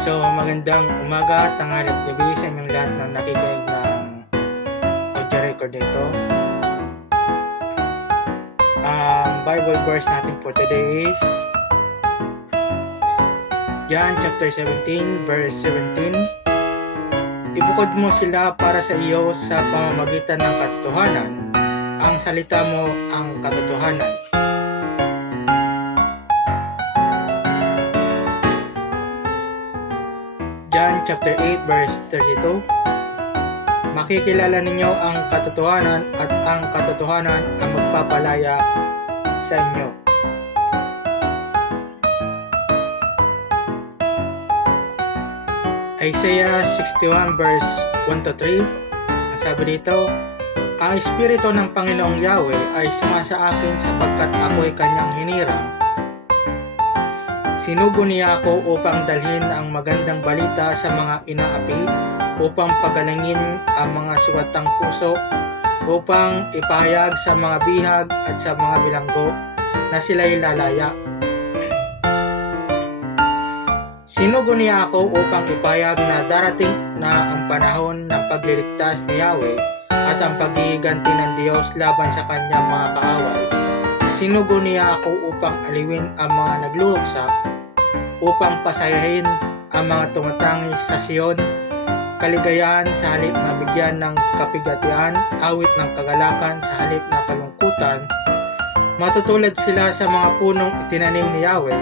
So, magandang umaga, tanghali at gabi sa inyong lahat ng nakikinig ng audio record nito. Ang Bible verse natin for today is John chapter 17 verse 17. Ibukod mo sila para sa iyo sa pamamagitan ng katotohanan. Ang salita mo ang katotohanan. John chapter 8 verse 32. Makikilala ninyo ang katotohanan at ang katotohanan ang magpapalaya sa inyo. Isaiah 61 verse 1-3. Ang sabi dito, ang Espiritu ng Panginoong Yahweh ay sumasa akin sapagkat ako'y kanyang hinirang. Sinugo niya ako upang dalhin ang magandang balita sa mga inaapi, upang pagalangin ang mga sugatang puso, upang ipahayag sa mga bihag at sa mga bilanggo na sila'y lalaya. Sinugo niya ako upang ipahayag na darating na ang panahon ng pagliligtas ni Yahweh at ang paghihiganti ng Diyos laban sa kanyang mga kaaway. Sinugo niya ako upang aliwin ang mga nagluluksa, upang pasayahin ang mga tumatangis sa Sion, kaligayahan sa halip na bigyan ng kapigatian, awit ng kagalakan sa halip na kalungkutan. Matutulad sila sa mga punong itinanim ni Yahweh,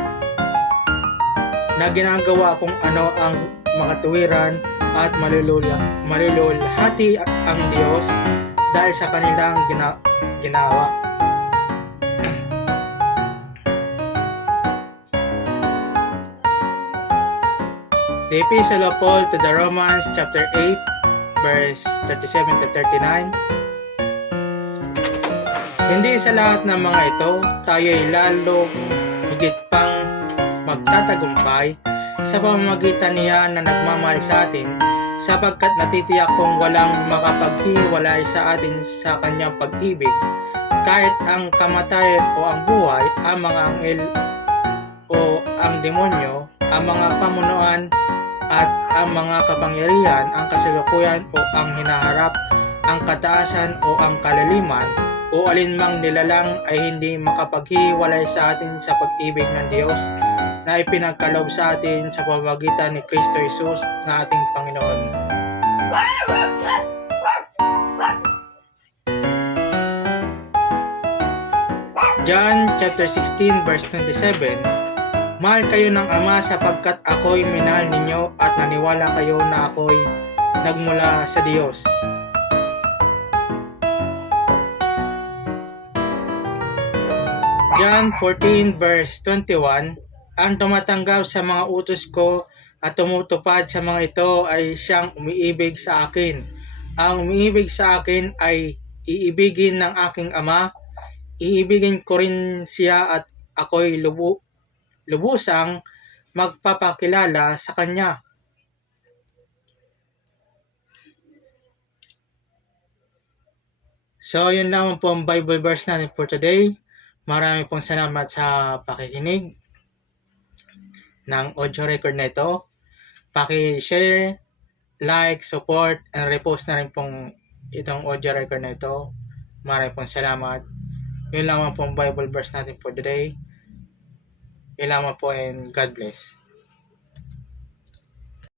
na ginagawa kung ano ang makatuwiran at malululhati ang Diyos dahil sa kanilang ginawa. The Epistle of Paul to the Romans chapter 8 verse 37-39. Hindi sa lahat ng mga ito tayo'y lalong higit pang magtatagumpay sa pamamagitan niya na nagmamahal sa atin, sapagkat natitiyak kong walang makapaghiwalay sa atin sa kanyang pag-ibig, kahit ang kamatayan o ang buhay, ang mga anghel o ang demonyo, ang mga pamunuan at ang mga kapangyarihan, ang kasalukuyan o ang hinaharap, ang kataasan o ang kalaliman, o alinmang nilalang ay hindi makapaghiwalay sa atin sa pag-ibig ng Diyos na ipinagkaloob sa atin sa pamamagitan ni Kristo Jesus na ating Panginoon. John chapter 16 verse 27. Mahal kayo ng Ama sapagkat ako'y minahal ninyo at naniwala kayo na ako'y nagmula sa Diyos. John 14 verse 21. Ang tumatanggap sa mga utos ko at tumutupad sa mga ito ay siyang umiibig sa akin. Ang umiibig sa akin ay iibigin ng aking Ama. Iibigin ko rin siya at ako'y lubusang magpapakilala sa kanya. So, yun lamang po ang Bible verse natin for today. Marami pong salamat sa pakikinig ng audio record na ito. Paki-share, like, support, and repost na rin pong itong audio record na ito. Marami pong salamat. Yun lamang po ang Bible verse natin for today. Yun lamang po, and God bless.